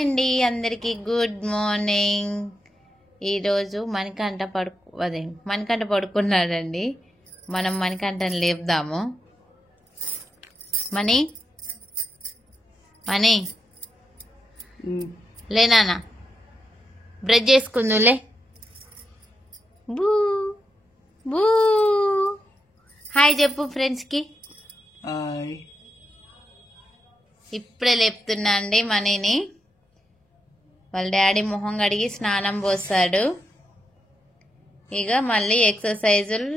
అండి అందరికీ good morning. ఈరోజు మణికంఠ పడుకున్నాడండి. మనం మణికంఠని లేపుదాము. మణి మణి లేనా బ్రష్ చేసుకుందులే. బూ బూ హాయ్ చెప్పు ఫ్రెండ్స్కి. ఇప్పుడే లేపుతున్నా అండి మనీని. వాళ్ళ డాడీ మొహం కడిగి స్నానం పోస్తాడు. ఇక మళ్ళీ ఎక్సర్సైజులు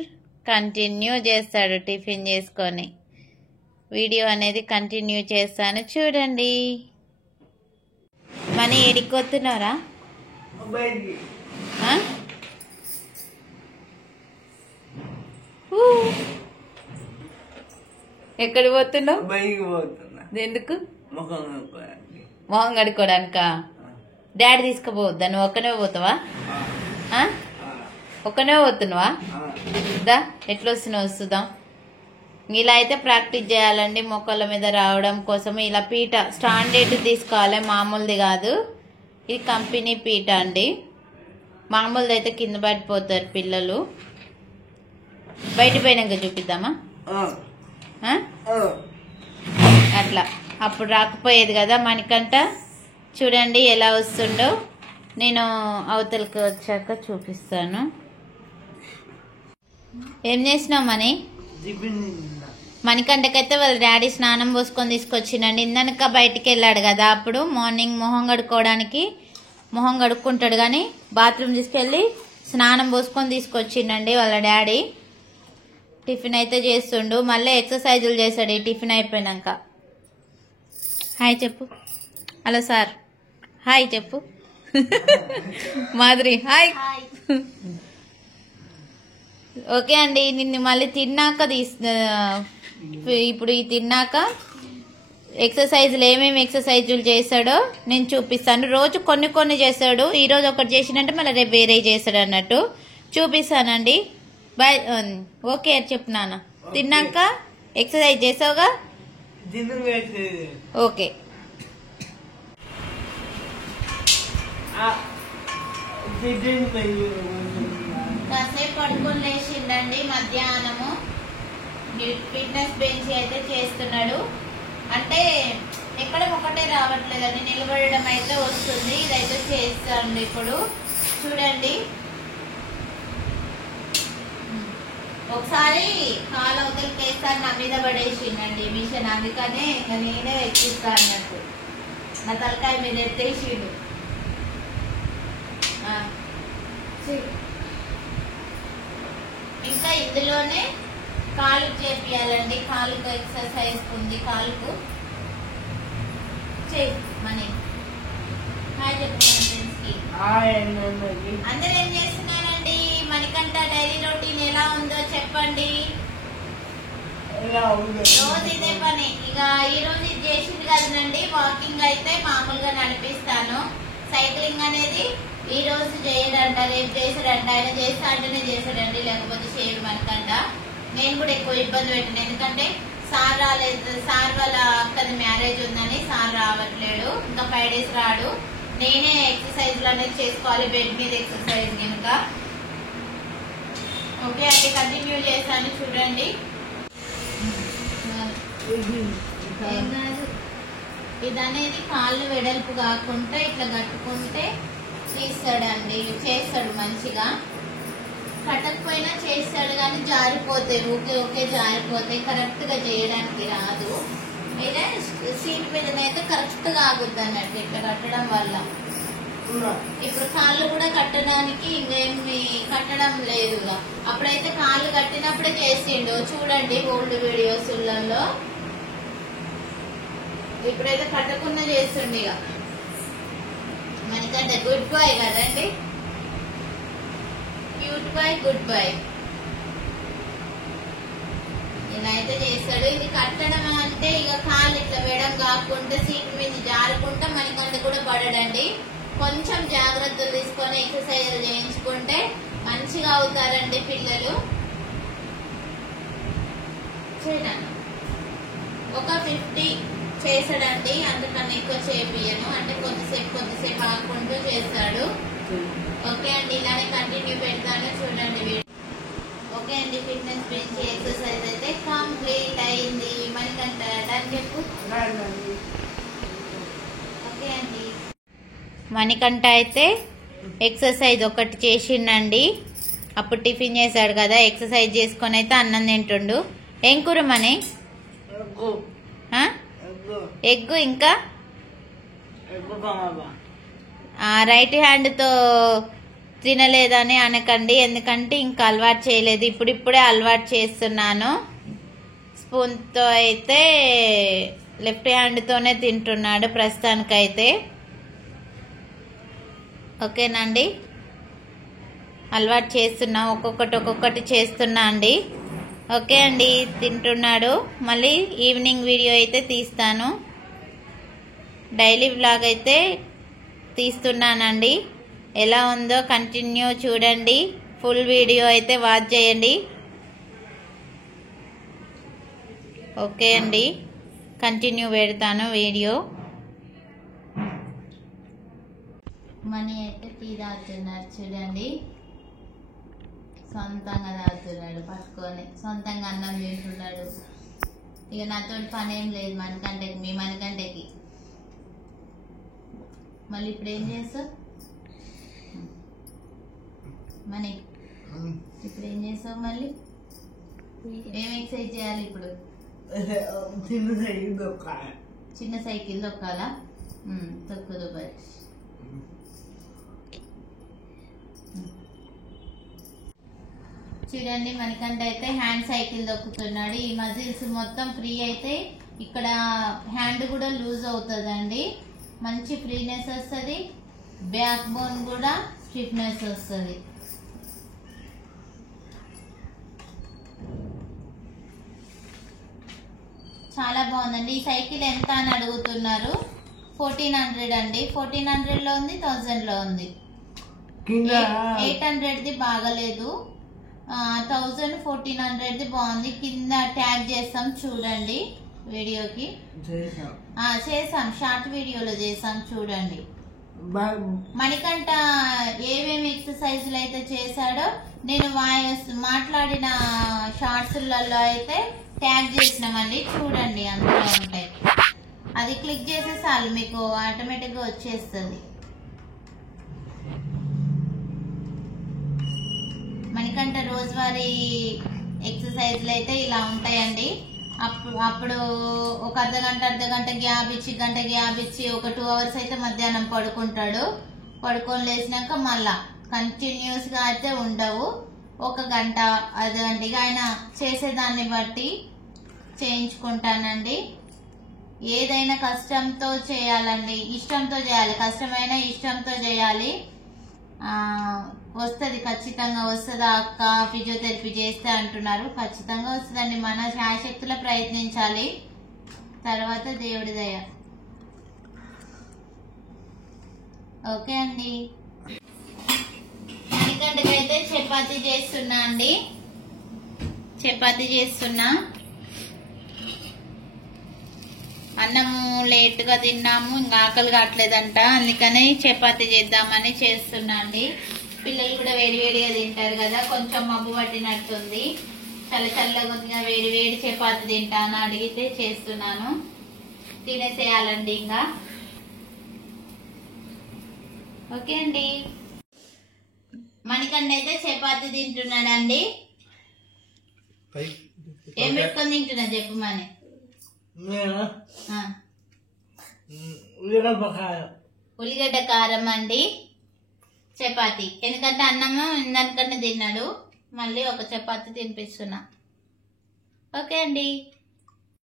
కంటిన్యూ చేస్తాడు టిఫిన్ చేసుకొని. వీడియో అనేది కంటిన్యూ చేస్తాను చూడండి. మనీ ఎడికొస్తున్నారా? ఎక్కడికి పోతున్నావు? ఎందుకు? మొహం కడుక్కోడానికా? డాడీ తీసుకుపోవద్దా? నువ్వు ఒక్కనే పోతావా? ఒక్కనే పోతున్నావా? దా ఎట్లా వస్తున్నావు వస్తుందాం. ఇలా అయితే ప్రాక్టీస్ చేయాలండి మొక్కల మీద రావడం కోసం. ఇలా పీట స్టాండర్డ్ తీసుకోవాలి, మామూలుది కాదు. ఇది కంపెనీ పీట అండి. మామూలుది అయితే కింద పడిపోతారు పిల్లలు. బయట పోయినాక చూపిద్దామా? అట్లా అప్పుడు రాకపోయేది కదా మణికంఠ. చూడండి ఎలా వస్తుండో. నేను అవతలకి వచ్చాక చూపిస్తాను. ఏం చేసినావు మణి? మణికంఠకైతే వాళ్ళ డాడీ స్నానం పోసుకొని తీసుకొచ్చిండండి. ఇందనక బయటికి వెళ్ళాడు కదా, అప్పుడు మార్నింగ్ మొహం కడుక్కోవడానికి మొహం కడుక్కుంటాడు కానీ బాత్రూమ్ తీసుకెళ్ళి స్నానం పోసుకొని తీసుకొచ్చిండండి వాళ్ళ డాడీ. టిఫిన్ అయితే చేస్తుండు, మళ్ళీ ఎక్సర్సైజులు చేస్తాడు ఈ టిఫిన్ అయిపోయినాక. హాయ్ చెప్పు. హలో సార్ హాయ్ చెప్పు. మాధురి హాయ్. ఓకే అండి, నిన్ను మళ్ళీ తిన్నాక ఇప్పుడు ఈ తిన్నాక ఎక్సర్సైజులు ఏమేమి ఎక్సర్సైజులు చేస్తాడో నేను చూపిస్తాను. రోజు కొన్ని కొన్ని చేస్తాడు. ఈరోజు ఒకటి చేసినంటే మళ్ళీ రేపు వేరే చేస్తాడు అన్నట్టు చూపిస్తానండి. బాయ్. ఓకే చెప్పు నాన్న. తిన్నాక ఎక్సర్సైజ్ చేసావుగా? ఓకే. కాసేపు పడుకొని లేచిండండి మధ్యాహ్నము. ఫిట్నెస్ బెంచ్ అయితే చేస్తున్నాడు. అంటే ఎక్కడ ఒకటే రావట్లేదండి, నిలబడడం అయితే వస్తుంది. ఇదైతే చేస్తాను ఇప్పుడు చూడండి. ఒకసారి కాలు అవతలకి వేస్తాను, నా మీద పడేసిండండి మిషన్. అందుకనే నేనే ఎక్కిస్తా అన్నట్టు నా తలకాయ మీద ఎత్తేసిండు. ఇంకా ఇందులోనే కాలుకు చేపియాలండి. కాలుకు ఎక్సర్సైజ్ ఉంది. కాలుకు మనీ హాయ్ చెప్తాను ఫ్రెండ్స్ కి. అందరు ఏం చేస్తున్నారండి? మణికంఠ డైలీ రొటీన్ ఎలా ఉందో చెప్పండి. రోజు ఇదే పని. ఇక ఈ రోజు ఇది చేసింది కదండి. వాకింగ్ అయితే మామూలుగా నడిపిస్తాను. సైక్లింగ్ అనేది ఈ రోజు చేయడంట, రేపు చేసాడంట. ఆయన చేస్తా అంటేనే చేసాడండి, లేకపోతే చేయడు మణికంఠ. నేను కూడా ఎక్కువ ఇబ్బంది పెట్టాను, ఎందుకంటే సార్ రాలేదు. సార్ వాళ్ళ అక్కది మ్యారేజ్ ఉందని సార్ రావట్లేడు. ఇంకా 5 days రాడు. నేనే ఎక్సర్సైజ్లు అనేది చేసుకోవాలి, బెడ్ మీద ఎక్సర్సైజ్ కనుక. ఓకే అంటే కంటిన్యూ చేస్తాను చూడండి. ఇది అనేది కాళ్ళు వెడల్పు కాకుండా ఇట్లా కట్టుకుంటే చేస్తాడండి. చేస్తాడు మంచిగా. కట్టకపోయినా చేస్తాడు కానీ జారిపోతాయి, ఓకే జారిపోతాయి. కరెక్ట్ గా చేయడానికి రాదు. అయితే సీట్ మీదనైతే కరెక్ట్ గా ఆగుద్ది అన్నట్టు ఇట్లా కట్టడం వల్ల. ఇప్పుడు కాళ్ళు కూడా కట్టడానికి ఇంకేమి కట్టడం లేదు. అప్పుడైతే కాళ్ళు కట్టినప్పుడే చేసిండు చూడండి ఓల్డ్ వీడియోస్లలో. ఇప్పుడైతే కట్టకుండా చేస్తుండే. ఇక మనకంటే గుడ్ బాయ్ కదండి, క్యూట్ బాయ్, గుడ్ బాయ్. ఇలా అయితే చేస్తాడు. ఇది కట్టడం అంటే ఇక కాళ్ళు ఇట్లా వేయడం కాకుండా సీట్ మీద జారుకుంటా మనకంటే కూడా పడడండి. కొంచెం జాగ్రత్తలు తీసుకొని ఎక్సర్సైజ్ చేయించుకుంటే మంచిగా అవుతారండి పిల్లలు. ఒక 50 చేసాడండి, అందుకని ఎక్కువ చేపియను. అంటే కొంతసేపు అండి, ఇలానే కంటిన్యూ పెడతాను చూడండి. ఓకే అండి, ఫిట్నెస్ గురించి ఎక్సర్సైజ్ అయితే కంప్లీట్ అయింది. మనకంట అని చెప్పు. ఓకే అండి, మణికంఠ అయితే ఎక్సర్సైజ్ ఒకటి చేసిండండి. అప్పుడు టిఫిన్ చేశాడు కదా, ఎక్సర్సైజ్ చేసుకొని అయితే అన్నం తింటుండు. ఏం కూర మని? ఎగ్గు. ఇంకా రైట్ హ్యాండ్తో తినలేదని అనకండి, ఎందుకంటే ఇంకా అలవాటు చేయలేదు. ఇప్పుడిప్పుడే అలవాటు చేస్తున్నాను. స్పూన్తో అయితే లెఫ్ట్ హ్యాండ్తోనే తింటున్నాడు ప్రస్తుతానికైతే. ఓకేనండి, అలవాటు చేస్తున్నా, ఒక్కొక్కటి చేస్తున్నా అండి. ఓకే అండి, తింటున్నాడు. మళ్ళీ ఈవినింగ్ వీడియో అయితే తీస్తాను. డైలీ వ్లాగ్ అయితే తీస్తున్నానండి. ఎలా ఉందో కంటిన్యూ చూడండి. ఫుల్ వీడియో అయితే వాచ్ చేయండి. ఓకే అండి, కంటిన్యూ పెడతాను వీడియో. మనీ అయితే టీ తాగుతున్నాడు చూడండి. సొంతంగా తాగుతున్నాడు పట్టుకొని, సొంతంగా అన్నం తింటున్నాడు. ఇక నాతో పని ఏం లేదు మనకంటకి, మీ మనకంటకి. మళ్ళీ ఇప్పుడు ఏం చేస్తావు మనీ? ఇప్పుడు ఏం చేస్తావు మళ్ళీ? ఏం ఎక్సర్సైజ్ చేయాలి ఇప్పుడు? చిన్న సైకిల్ తొక్కాలా? తొక్కుదు బరి. చూడండి, మనకంటే అయితే హ్యాండ్ సైకిల్ దొక్కుతున్నాడు. ఈ మజిల్స్ మొత్తం ఫ్రీ అయితే ఇక్కడ హ్యాండ్ కూడా లూజ్ అవుతుందండి. మంచి ఫ్రీనెస్ వస్తుంది, బ్యాక్ బోన్ కూడా స్టిఫ్నెస్ వస్తుంది. చాలా బాగుందండి. ఈ సైకిల్ ఎంత అని అడుగుతున్నారు. 1400 అండి. 1400 లో ఉంది, 1000 లో ఉంది. 800ది బాగలేదు, 1000 1400ది బాగుంది. కింద ట్యాగ్ చేస్తాం చూడండి వీడియోకి. చేసాం, షార్ట్ వీడియోలో చేసాం చూడండి. మణికంఠ ఏమేమి ఎక్సర్సైజులు అయితే చేశాడో నేను మాట్లాడిన షార్ట్స్లలో అయితే ట్యాగ్ చేసినామండి, చూడండి అందులో ఉంటాయి. అది క్లిక్ చేసే చాలు మీకు ఆటోమేటిక్గా వచ్చేస్తుంది. మణికంఠ రోజువారీ ఎక్సర్సైజ్లు అయితే ఇలా ఉంటాయండి. అప్పుడు ఒక అర్ధగంట గ్యాప్ ఇచ్చి, గంట గ్యాప్ ఇచ్చి, ఒక 2 అవర్స్ అయితే మధ్యాహ్నం పడుకుంటాడు. పడుకొని లేచినాక మళ్ళా కంటిన్యూస్ గా అయితే ఉండవు. 1 గంట, అదండి ఆయన చేసేదాన్ని బట్టి చేయించుకుంటానండి. ఏదైనా కష్టంతో చేయాలండి, ఇష్టంతో చేయాలి. కష్టమైన ఇష్టంతో చేయాలి. వస్తుంది, ఖచ్చితంగా వస్తుందా అక్క ఫిజియోథెరపీ చేస్తే అంటున్నారు. ఖచ్చితంగా వస్తుందండి. మన శాయశక్తుల ప్రయత్నించాలి, తర్వాత దేవుడి దయ. ఓకే అండి, ఎందుకంటే చపాతీ చేస్తున్నా అండి. చపాతీ చేస్తున్నా. అన్నము లేట్గా తిన్నాము, ఇంకా ఆకలి కావట్లేదంట, అందుకని చపాతీ చేద్దామని చేస్తున్నా అండి. పిల్లలు కూడా వేడివేడిగా తింటారు కదా, కొంచెం మబ్బు పట్టినట్టుంది, చల్లగా ఉంది, వేడి చపాతీ తింటాను అడిగితే చేస్తున్నాను. తినేసేయాలండి ఇంకా. ఓకే అండి, మణికంఠ అయితే చపాతీ తింటున్నాడండి. ఏం పెట్టుకొని తింటున్నా చెప్పు మని? ఉల్లిగడ్డ కారం అండి, చపాతీ. ఎందుకంటే అన్నము ఇందాకనే తిన్నాడు, మళ్ళీ ఒక చపాతీ తినిపిస్తున్నా. ఓకే అండి.